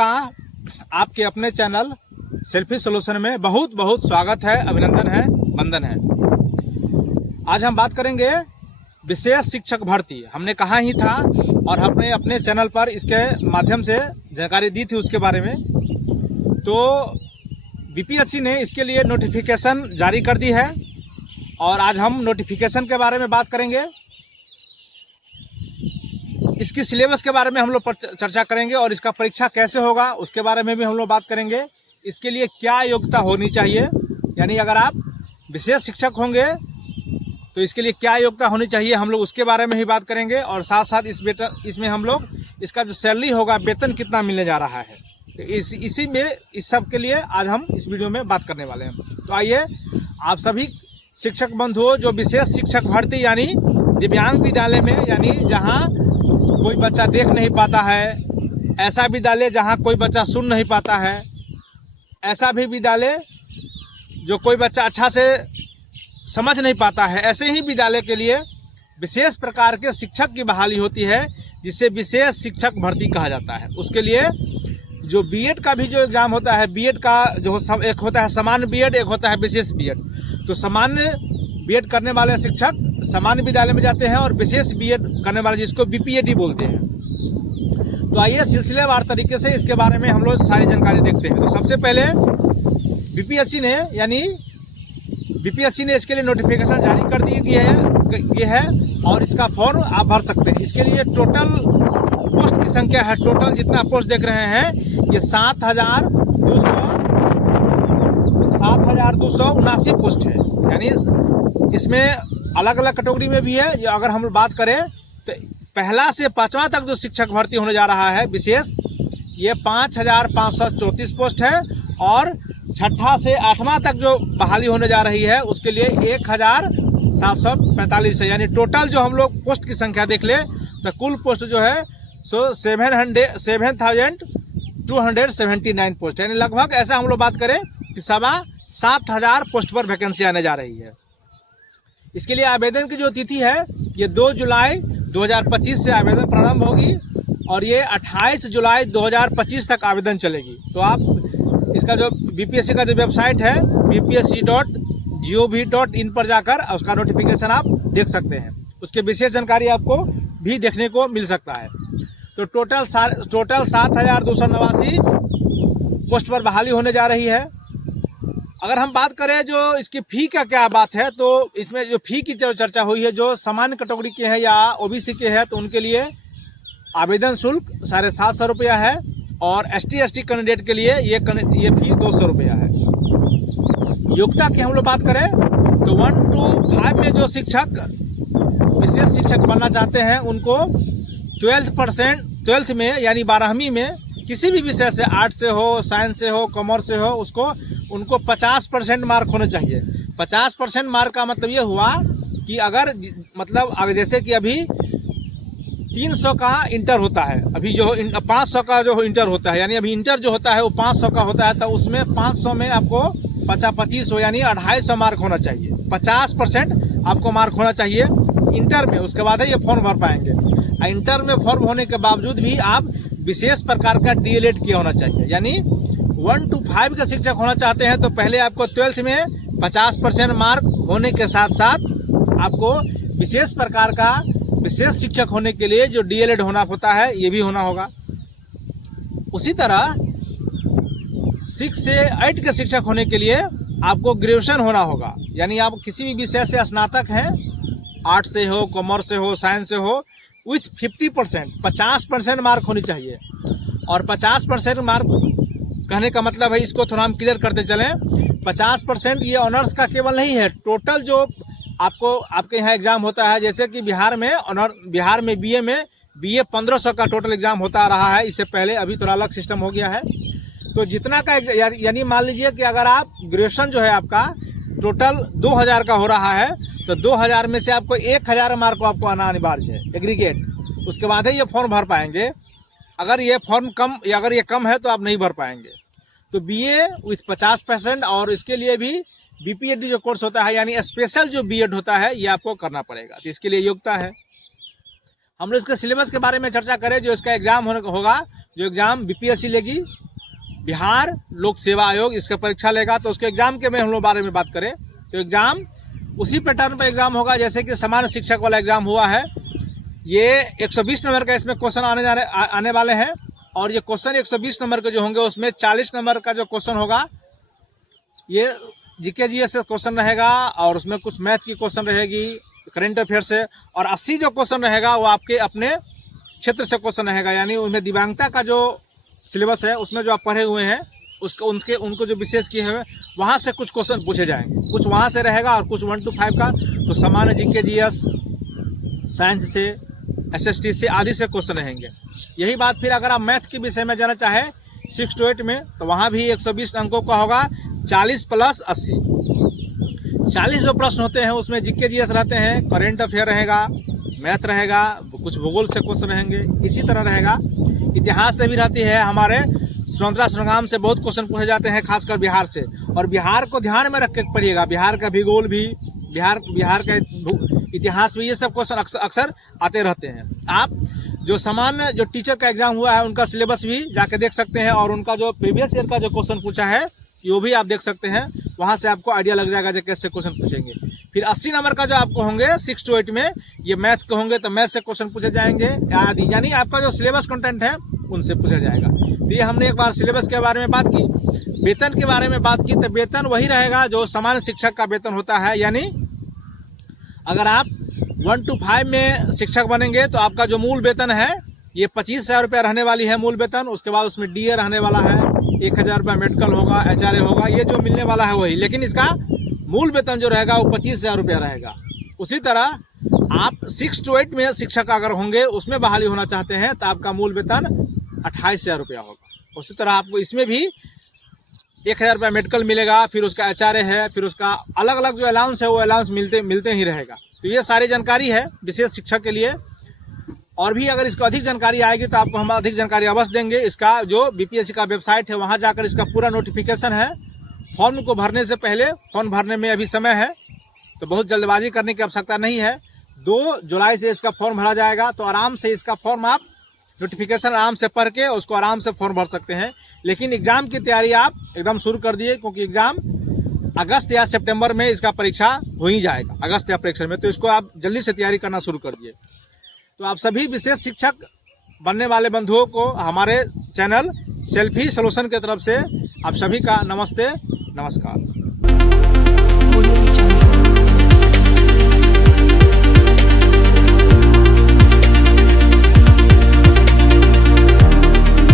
का आपके अपने चैनल सेल्फी सॉल्यूशन में बहुत बहुत स्वागत है, अभिनंदन है, वंदन है। आज हम बात करेंगे विशेष शिक्षक भर्ती। हमने कहा ही था और हमने अपने चैनल पर इसके माध्यम से जानकारी दी थी उसके बारे में। तो बीपीएससी ने इसके लिए नोटिफिकेशन जारी कर दी है और आज हम नोटिफिकेशन के बारे में बात करेंगे। इसकी सिलेबस के बारे में हम लोग चर्चा करेंगे और इसका परीक्षा कैसे होगा उसके बारे में भी हम लोग बात करेंगे। इसके लिए क्या योग्यता होनी चाहिए, यानी अगर आप विशेष शिक्षक होंगे तो इसके लिए क्या योग्यता होनी चाहिए, हम लोग उसके बारे में ही बात करेंगे। और साथ साथ इसमें हम लोग इसका जो सैलरी होगा, वेतन कितना मिलने जा रहा है, तो इसी में इस सब के लिए आज हम इस वीडियो में बात करने वाले हैं। तो आइए, आप सभी शिक्षक बंधुओं जो विशेष शिक्षक भर्ती यानी दिव्यांग विद्यालय में, यानी जहां कोई बच्चा देख नहीं पाता है, ऐसा विद्यालय जहां कोई बच्चा सुन नहीं पाता है, ऐसा भी विद्यालय जो कोई बच्चा अच्छा से समझ नहीं पाता है, ऐसे ही विद्यालय के लिए विशेष प्रकार के शिक्षक की बहाली होती है, जिसे विशेष शिक्षक भर्ती कहा जाता है। उसके लिए जो बीएड का भी जो एग्ज़ाम होता है, बीएड का जो एक होता है सामान्य बीएड, एक होता है विशेष बीएड। तो सामान्य बीएड करने वाले शिक्षक सामान्य विद्यालय में जाते हैं और विशेष बीएड करने वाले जिसको बीपीएडी बोलते हैं। तो आइए सिलसिलेवार तरीके से इसके बारे में हम लोग सारी जानकारी देखते हैं। तो सबसे पहले बीपीएससी ने इसके लिए नोटिफिकेशन जारी कर दी है और इसका फॉर्म आप भर सकते हैं। इसके लिए टोटल पोस्ट की संख्या है, टोटल जितना पोस्ट देख रहे हैं ये 7,279 पोस्ट है। यानी इसमें अलग अलग कैटेगरी में भी है। अगर हम बात करें तो पहला से पांचवा तक जो शिक्षक भर्ती होने जा रहा है विशेष, ये 5,534 पोस्ट है और छठा से आठवां तक जो बहाली होने जा रही है उसके लिए 1,745 है। यानी टोटल जो हम लोग पोस्ट की संख्या देख ले तो कुल पोस्ट जो है 7,279 पोस्ट, यानी लगभग ऐसा हम लोग बात करें कि 7,500 पोस्ट पर वैकेंसी आने जा रही है। इसके लिए आवेदन की जो तिथि है ये 2 जुलाई 2025 से आवेदन प्रारंभ होगी और ये 28 जुलाई 2025 तक आवेदन चलेगी। तो आप इसका जो बीपीएससी का जो वेबसाइट है bpsc.gov.in पर जाकर उसका नोटिफिकेशन आप देख सकते हैं। उसके विशेष जानकारी आपको भी देखने को मिल सकता है। तो टोटल 7,289 पोस्ट पर बहाली होने जा रही है। अगर हम बात करें जो इसकी फ़ी का क्या बात है, तो इसमें जो फ़ी की जो चर्चा हुई है, जो सामान्य कैटेगरी के हैं या ओबीसी के हैं तो उनके लिए आवेदन शुल्क 750 रुपया है और ST/ST कैंडिडेट के लिए ये फ़ी 200 रुपया है। योग्यता की हम लोग बात करें तो 1 to 5 में जो शिक्षक विशेष शिक्षक बनना चाहते हैं उनको 12th में यानी 12वीं में किसी भी विषय से, आर्ट से हो, साइंस से हो, कॉमर्स से हो, उनको 50% मार्क होने चाहिए। 50% मार्क का मतलब ये हुआ कि अगर जैसे कि अभी 300 का इंटर होता है, अभी जो 500 का जो इंटर होता है, यानी अभी इंटर जो होता है वो 500 का होता है, तो उसमें 500 में आपको 25 हो यानी 250 मार्क होना चाहिए। 50% आपको मार्क होना चाहिए इंटर में, उसके बाद ये फॉर्म भर पाएंगे। इंटर में फॉर्म होने के बावजूद भी आप विशेष प्रकार का DLED किया होना चाहिए। यानी 1 to 5 का शिक्षक होना चाहते हैं तो पहले आपको 12th में 50% मार्क होने के साथ साथ आपको विशेष प्रकार का विशेष शिक्षक होने के लिए जो DLED होना होता है ये भी होना होगा। उसी तरह 6 से 8 के शिक्षक होने के लिए आपको ग्रेजुएशन होना होगा। यानी आप किसी भी विषय से स्नातक हैं, आर्ट से हो, कॉमर्स से हो, साइंस से हो, विथ 50% मार्क होनी चाहिए। और 50% मार्क कहने का मतलब है, इसको थोड़ा हम क्लियर करते चलें, 50% ये ऑनर्स का केवल नहीं है, टोटल जो आपके यहाँ एग्ज़ाम होता है, जैसे कि बिहार में बीए 1500 का टोटल एग्ज़ाम होता रहा है इससे पहले, अभी थोड़ा अलग सिस्टम हो गया है। तो जितना का यानी मान लीजिए कि अगर आप ग्रेजुएशन जो है आपका टोटल 2000 का हो रहा है तो 2000 में से आपको 1000 मार्क को आपको आना अनिवार्य है एग्रीगेट। उसके बाद ही ये फॉर्म भर पाएंगे। अगर ये कम है तो आप नहीं भर पाएंगे। तो बीए विथ 50% और इसके लिए भी बीपीएड जो कोर्स होता है यानी स्पेशल जो बीएड होता है ये आपको करना पड़ेगा। तो इसके लिए योग्यता है। हम लोग इसके सिलेबस के बारे में चर्चा करें, जो इसका एग्जाम होगा, जो एग्जाम बीपीएससी लेगी, बिहार लोक सेवा आयोग इसका परीक्षा लेगा, तो उसके एग्जाम के में हम लोग बारे में बात करें तो एग्जाम उसी पैटर्न पर एग्जाम होगा जैसे कि सामान्य शिक्षक वाला एग्जाम हुआ है। ये 120 नंबर का इसमें क्वेश्चन आने वाले हैं, और ये क्वेश्चन 120 नंबर के जो होंगे उसमें 40 नंबर का जो क्वेश्चन होगा ये जीके जीएस से क्वेश्चन रहेगा, और उसमें कुछ मैथ की क्वेश्चन रहेगी, करंट अफेयर से, और 80 जो क्वेश्चन रहेगा वो आपके अपने क्षेत्र से क्वेश्चन रहेगा, यानी उसमें दिव्यांगता का जो सिलेबस है उसमें जो आप पढ़े हुए हैं उनको जो विशेष किए हुए वहाँ से कुछ क्वेश्चन पूछे जाएंगे, कुछ वहाँ से रहेगा और कुछ 1 to 5 का तो सामान्य जीके जीएस, साइंस से, एसएसटी से आदि से क्वेश्चन रहेंगे। यही बात फिर अगर आप मैथ के विषय में जाना चाहें 6 to 8 में, तो वहाँ भी 120 अंकों का होगा, 40 + 80, 40 जो प्रश्न होते हैं उसमें जीके जीएस रहते हैं, करेंट अफेयर रहेगा, मैथ रहेगा, कुछ भूगोल से क्वेश्चन रहेंगे, इसी तरह रहेगा। इतिहास से भी रहती है, हमारे स्वतंत्रता संग्राम से बहुत क्वेश्चन पूछे जाते हैं, खासकर बिहार से, और बिहार को ध्यान में रख के पढ़िएगा, बिहार का भूगोल भी, बिहार का इतिहास भी, ये सब क्वेश्चन अक्सर आते रहते हैं। आप जो सामान्य जो टीचर का एग्जाम हुआ है उनका सिलेबस भी जाके देख सकते हैं, और उनका जो प्रीवियस ईयर का जो क्वेश्चन पूछा है वो भी आप देख सकते हैं, वहाँ से आपको आइडिया लग जाएगा जो कैसे क्वेश्चन पूछेंगे। फिर 80 नंबर का जो आपको होंगे 6 to 8 में, ये मैथ के होंगे तो मैथ से क्वेश्चन पूछे जाएंगे आदि, यानी आपका जो सिलेबस कंटेंट है उनसे पूछा जाएगा। तो ये हमने एक बार सिलेबस के बारे में बात की। वेतन के बारे में बात की तो वेतन वही रहेगा जो सामान्य शिक्षक का वेतन होता है, यानी अगर आप 1 to 5 में शिक्षक बनेंगे तो आपका जो मूल वेतन है ये 25,000 रुपया रहने वाली है मूल वेतन। उसके बाद उसमें डीए रहने वाला है, 1,000 रुपया मेडिकल होगा, एचआरए होगा, ये जो मिलने वाला है वही, लेकिन इसका मूल वेतन जो रहेगा वो 25,000 रुपया रहेगा। उसी तरह आप 6 to 8 में शिक्षक अगर होंगे, उसमें बहाली होना चाहते हैं तो आपका मूल वेतन 28,000 रुपया होगा। उसी तरह आपको इसमें भी 1,000 रुपया मेडिकल मिलेगा, फिर उसका एचआरए है, फिर उसका अलग अलग जो अलाउंस है वो अलाउंस मिलते ही रहेगा। तो ये सारी जानकारी है विशेष शिक्षक के लिए, और भी अगर इसको अधिक जानकारी आएगी तो आपको हम अधिक जानकारी अवश्य देंगे। इसका जो बीपीएससी का वेबसाइट है वहाँ जाकर इसका पूरा नोटिफिकेशन है। फॉर्म को भरने से पहले, फॉर्म भरने में अभी समय है तो बहुत जल्दबाजी करने की आवश्यकता नहीं है। 2 जुलाई से इसका फॉर्म भरा जाएगा, तो आराम से इसका फॉर्म आप नोटिफिकेशन आराम से पढ़ के उसको आराम से फॉर्म भर सकते हैं। लेकिन एग्ज़ाम की तैयारी आप एकदम शुरू कर दिए, क्योंकि एग्ज़ाम अगस्त या सितंबर में इसका परीक्षा हो ही जाएगा, अगस्त या परीक्षा में, तो इसको आप जल्दी से तैयारी करना शुरू कर दिए। तो आप सभी विशेष शिक्षक बनने वाले बंधुओं को हमारे चैनल सेल्फी सॉल्यूशन की तरफ से आप सभी का नमस्ते, नमस्कार।